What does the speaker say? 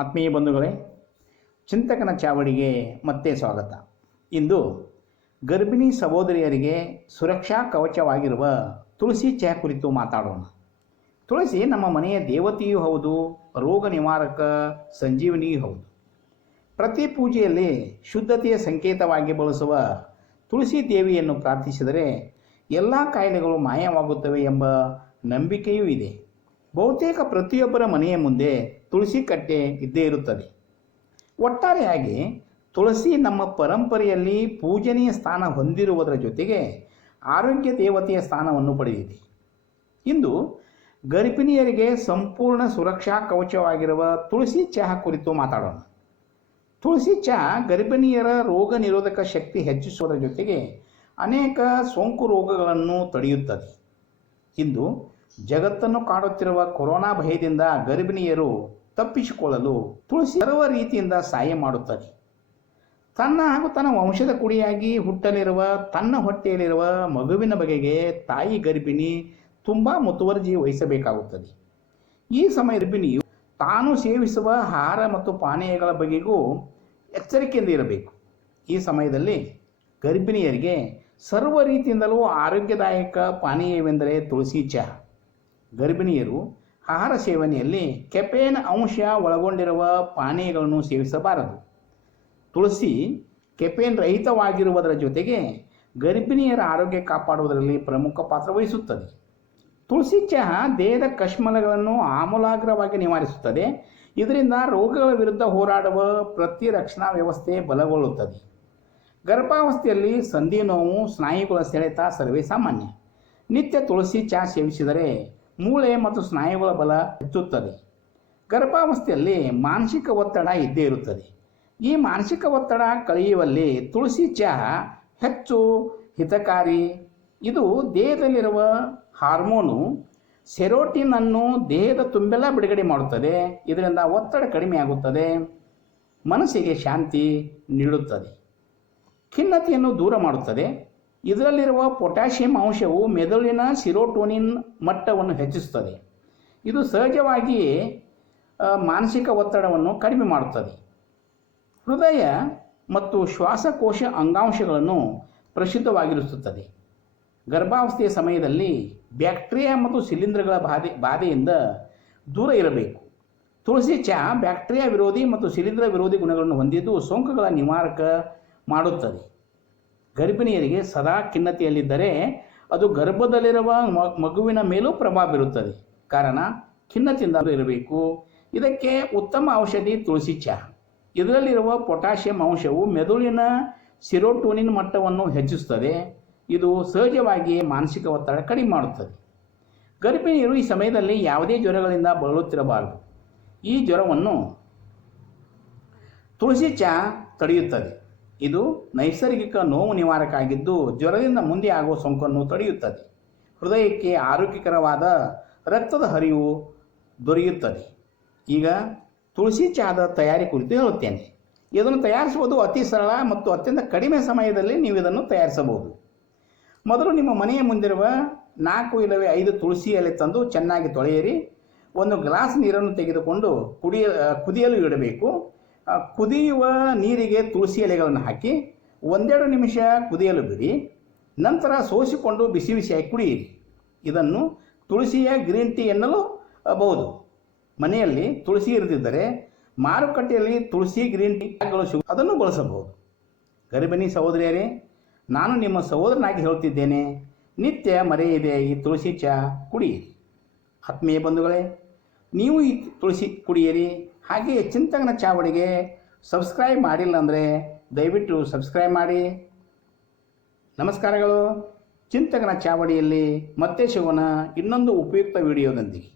ಆತ್ಮೀಯ ಬಂಧುಗಳೇ, ಚಿಂತಕನ ಚಾವಡಿಗೆ ಮತ್ತೆ ಸ್ವಾಗತ. ಇಂದು ಗರ್ಭಿಣಿ ಸಹೋದರಿಯರಿಗೆ ಸುರಕ್ಷಾ ಕವಚವಾಗಿರುವ ತುಳಸಿ ಚಹಾ ಕುರಿತು ಮಾತಾಡೋಣ. ತುಳಸಿ ನಮ್ಮ ಮನೆಯ ದೇವತೆಯೂ ಹೌದು, ರೋಗ ನಿವಾರಕ ಸಂಜೀವನಿಯೂ ಹೌದು. ಪ್ರತಿ ಪೂಜೆಯಲ್ಲಿ ಶುದ್ಧತೆಯ ಸಂಕೇತವಾಗಿ ಬಳಸುವ ತುಳಸಿ ದೇವಿಯನ್ನು ಪ್ರಾರ್ಥಿಸಿದರೆ ಎಲ್ಲ ಕಾಯಿಲೆಗಳು ಮಾಯವಾಗುತ್ತವೆ ಎಂಬ ನಂಬಿಕೆಯೂ ಇದೆ. ಬಹುತೇಕ ಪ್ರತಿಯೊಬ್ಬರ ಮನೆಯ ಮುಂದೆ ತುಳಸಿ ಕಟ್ಟೆ ಇದ್ದೇ ಇರುತ್ತದೆ. ಒಟ್ಟಾರೆಯಾಗಿ ತುಳಸಿ ನಮ್ಮ ಪರಂಪರೆಯಲ್ಲಿ ಪೂಜನೀಯ ಸ್ಥಾನ ಹೊಂದಿರುವುದರ ಜೊತೆಗೆ ಆರೋಗ್ಯ ದೇವತೆಯ ಸ್ಥಾನವನ್ನು ಪಡೆದಿದೆ. ಇಂದು ಗರ್ಭಿಣಿಯರಿಗೆ ಸಂಪೂರ್ಣ ಸುರಕ್ಷಾ ಕವಚವಾಗಿರುವ ತುಳಸಿ ಚಹಾ ಕುರಿತು ಮಾತಾಡೋಣ. ತುಳಸಿ ಚಹಾ ಗರ್ಭಿಣಿಯರ ರೋಗ ನಿರೋಧಕ ಶಕ್ತಿ ಹೆಚ್ಚಿಸುವುದರ ಜೊತೆಗೆ ಅನೇಕ ಸೋಂಕು ರೋಗಗಳನ್ನು ತಡೆಯುತ್ತದೆ. ಇಂದು ಜಗತ್ತನ್ನು ಕಾಡುತ್ತಿರುವ ಕೊರೋನಾ ಭಯದಿಂದ ಗರ್ಭಿಣಿಯರು ತಪ್ಪಿಸಿಕೊಳ್ಳಲು ತುಳಸಿ ಸರ್ವ ರೀತಿಯಿಂದ ಸಹಾಯ ಮಾಡುತ್ತದೆ. ತನ್ನ ಹಾಗೂ ತನ್ನ ವಂಶದ ಕುಡಿಯಾಗಿ ಹುಟ್ಟಲಿರುವ ತನ್ನ ಹೊಟ್ಟೆಯಲ್ಲಿರುವ ಮಗುವಿನ ಬಗೆಗೆ ತಾಯಿ ಗರ್ಭಿಣಿ ತುಂಬ ಮುತುವರ್ಜಿ ವಹಿಸಬೇಕಾಗುತ್ತದೆ. ಈ ಸಮಯ ಗರ್ಭಿಣಿಯು ತಾನು ಸೇವಿಸುವ ಆಹಾರ ಮತ್ತು ಪಾನೀಯಗಳ ಬಗೆಗೂ ಎಚ್ಚರಿಕೆಯಿಂದ ಇರಬೇಕು. ಈ ಸಮಯದಲ್ಲಿ ಗರ್ಭಿಣಿಯರಿಗೆ ಸರ್ವ ರೀತಿಯಿಂದಲೂ ಆರೋಗ್ಯದಾಯಕ ಪಾನೀಯವೆಂದರೆ ತುಳಸಿ ಚಹಾ. ಗರ್ಭಿಣಿಯರು ಆಹಾರ ಸೇವನೆಯಲ್ಲಿ ಕೆಫೇನ್ ಅಂಶ ಒಳಗೊಂಡಿರುವ ಪಾನೀಯಗಳನ್ನು ಸೇವಿಸಬಾರದು. ತುಳಸಿ ಕೆಫೇನ್ ರಹಿತವಾಗಿರುವುದರ ಜೊತೆಗೆ ಗರ್ಭಿಣಿಯರ ಆರೋಗ್ಯ ಕಾಪಾಡುವುದರಲ್ಲಿ ಪ್ರಮುಖ ಪಾತ್ರ ವಹಿಸುತ್ತದೆ. ತುಳಸಿ ಚಹಾ ದೇಹದ ಕಶ್ಮಲಗಳನ್ನು ಆಮೂಲಾಗ್ರವಾಗಿ ನಿವಾರಿಸುತ್ತದೆ. ಇದರಿಂದ ರೋಗಗಳ ವಿರುದ್ಧ ಹೋರಾಡುವ ಪ್ರತಿರಕ್ಷಣಾ ವ್ಯವಸ್ಥೆ ಬಲಗೊಳ್ಳುತ್ತದೆ. ಗರ್ಭಾವಸ್ಥೆಯಲ್ಲಿ ಸಂಧಿ ನೋವು, ಸ್ನಾಯುಗಳ ಸೆಳೆತ ಸರ್ವೇ ಸಾಮಾನ್ಯ. ನಿತ್ಯ ತುಳಸಿ ಚಹಾ ಸೇವಿಸಿದರೆ ಮೂಳೆ ಮತ್ತು ಸ್ನಾಯುಗಳ ಬಲ ಹೆಚ್ಚುತ್ತದೆ. ಗರ್ಭಾವಸ್ಥೆಯಲ್ಲಿ ಮಾನಸಿಕ ಒತ್ತಡ ಇದ್ದೇ ಇರುತ್ತದೆ. ಈ ಮಾನಸಿಕ ಒತ್ತಡ ಕಳೆಯುವಲ್ಲಿ ತುಳಸಿ ಚಹಾ ಹೆಚ್ಚು ಹಿತಕಾರಿ. ಇದು ದೇಹದಲ್ಲಿರುವ ಹಾರ್ಮೋನು ಸೆರೋಟಿನ್ ಅನ್ನು ದೇಹದ ತುಂಬೆಲ್ಲ ಬಿಡುಗಡೆ ಮಾಡುತ್ತದೆ. ಇದರಿಂದ ಒತ್ತಡ ಕಡಿಮೆಯಾಗುತ್ತದೆ, ಮನಸ್ಸಿಗೆ ಶಾಂತಿ ನೀಡುತ್ತದೆ, ಖಿನ್ನತೆಯನ್ನು ದೂರ ಮಾಡುತ್ತದೆ. ಇದರಲ್ಲಿರುವ ಪೊಟ್ಯಾಷಿಯಂ ಅಂಶವು ಮೆದುಳಿನ ಸಿರೋಟೋನಿನ್ ಮಟ್ಟವನ್ನು ಹೆಚ್ಚಿಸುತ್ತದೆ. ಇದು ಸಹಜವಾಗಿಯೇ ಮಾನಸಿಕ ಒತ್ತಡವನ್ನು ಕಡಿಮೆ ಮಾಡುತ್ತದೆ. ಹೃದಯ ಮತ್ತು ಶ್ವಾಸಕೋಶ ಅಂಗಾಂಶಗಳನ್ನು ಪ್ರಸಿದ್ಧವಾಗಿರಿಸುತ್ತದೆ. ಗರ್ಭಾವಸ್ಥೆಯ ಸಮಯದಲ್ಲಿ ಬ್ಯಾಕ್ಟೀರಿಯಾ ಮತ್ತು ಶಿಲೀಂಧ್ರಗಳ ಬಾಧೆಯಿಂದ ದೂರ ಇರಬೇಕು. ತುಳಸಿ ಚಹಾ ಬ್ಯಾಕ್ಟೀರಿಯಾ ವಿರೋಧಿ ಮತ್ತು ಶಿಲೀಂಧ್ರ ವಿರೋಧಿ ಗುಣಗಳನ್ನು ಹೊಂದಿದ್ದು ಸೋಂಕುಗಳ ನಿವಾರಕ ಮಾಡುತ್ತದೆ. ಗರ್ಭಿಣಿಯರಿಗೆ ಸದಾ ಖಿನ್ನತೆಯಲ್ಲಿದ್ದರೆ ಅದು ಗರ್ಭದಲ್ಲಿರುವ ಮಗುವಿನ ಮೇಲೂ ಪ್ರಭಾವ ಬೀರುತ್ತದೆ. ಕಾರಣ ಖಿನ್ನತೆಯಿಂದ ಇರಬೇಕು. ಇದಕ್ಕೆ ಉತ್ತಮ ಔಷಧಿ ತುಳಸಿ ಚಹಾ. ಇದರಲ್ಲಿರುವ ಪೊಟ್ಯಾಷಿಯಂ ಅಂಶವು ಮೆದುಳಿನ ಸಿರೋಟೋನಿನ್ ಮಟ್ಟವನ್ನು ಹೆಚ್ಚಿಸುತ್ತದೆ. ಇದು ಸಹಜವಾಗಿಯೇ ಮಾನಸಿಕ ಒತ್ತಡ ಕಡಿಮೆ ಮಾಡುತ್ತದೆ. ಗರ್ಭಿಣಿಯರು ಈ ಸಮಯದಲ್ಲಿ ಯಾವುದೇ ಜ್ವರಗಳಿಂದ ಬಳಲುತ್ತಿರಬಾರದು. ಈ ಜ್ವರವನ್ನು ತುಳಸಿ ಚಹಾ ತಡೆಯುತ್ತದೆ. ಇದು ನೈಸರ್ಗಿಕ ನೋವು ನಿವಾರಕ ಆಗಿದ್ದು ಜ್ವರದಿಂದ ಮುಂದೆ ಆಗುವ ಸೋಂಕನ್ನು ತಡೆಯುತ್ತದೆ. ಹೃದಯಕ್ಕೆ ಆರೋಗ್ಯಕರವಾದ ರಕ್ತದ ಹರಿವು ದೊರೆಯುತ್ತದೆ. ಈಗ ತುಳಸಿ ಚಹಾದ ತಯಾರಿ ಕುರಿತು ಹೇಳುತ್ತೇನೆ. ಇದನ್ನು ತಯಾರಿಸುವುದು ಅತಿ ಸರಳ ಮತ್ತು ಅತ್ಯಂತ ಕಡಿಮೆ ಸಮಯದಲ್ಲಿ ನೀವು ಇದನ್ನು ತಯಾರಿಸಬಹುದು. ಮೊದಲು ನಿಮ್ಮ ಮನೆಯ ಮುಂದಿರುವ 4 ಇಲ್ಲವೇ 5 ತುಳಸಿ ಎಲೆ ತಂದು ಚೆನ್ನಾಗಿ ತೊಳೆಯಿರಿ. 1 ಗ್ಲಾಸ್ ನೀರನ್ನು ತೆಗೆದುಕೊಂಡು ಕುದಿಯಲು ಇಡಬೇಕು. ಕುದಿಯುವ ನೀರಿಗೆ ತುಳಸಿ ಎಲೆಗಳನ್ನು ಹಾಕಿ 1-2 ನಿಮಿಷ ಕುದಿಯಲು ಬಿಡಿ. ನಂತರ ಸೋಸಿಕೊಂಡು ಬಿಸಿ ಬಿಸಿಯಾಗಿ ಕುಡಿಯಿರಿ. ಇದನ್ನು ತುಳಸಿಯ ಗ್ರೀನ್ ಟೀ ಎನ್ನಲು ಬಹುದು. ಮನೆಯಲ್ಲಿ ತುಳಸಿ ಇರದಿದ್ದರೆ ಮಾರುಕಟ್ಟೆಯಲ್ಲಿ ತುಳಸಿ ಗ್ರೀನ್ ಟೀಗಳು ಅದನ್ನು ಬಳಸಬಹುದು. ಗರ್ಭಿಣಿ ಸಹೋದರಿಯರೇ, ನಾನು ನಿಮ್ಮ ಸಹೋದರನಾಗಿ ಹೇಳುತ್ತಿದ್ದೇನೆ, ನಿತ್ಯ ಮರೆಯದೆ ಈ ತುಳಸಿ ಚಹಾ ಕುಡಿಯಿರಿ. ಆತ್ಮೀಯ ಬಂಧುಗಳೇ, ನೀವು ಈ ತುಳಸಿ ಕುಡಿಯಿರಿ. ಹಾಗೆಯೇ ಚಿಂತಕನ ಚಾವಡಿಗೆ ಸಬ್ಸ್ಕ್ರೈಬ್ ಮಾಡಿಲ್ಲ ಅಂದರೆ ದಯವಿಟ್ಟು ಸಬ್ಸ್ಕ್ರೈಬ್ ಮಾಡಿ. ನಮಸ್ಕಾರಗಳು. ಚಿಂತಕನ ಚಾವಡಿಯಲ್ಲಿ ಮತ್ತೆ ಸಿಗೋಣ ಇನ್ನೊಂದು ಉಪಯುಕ್ತ ವಿಡಿಯೋದೊಂದಿಗೆ.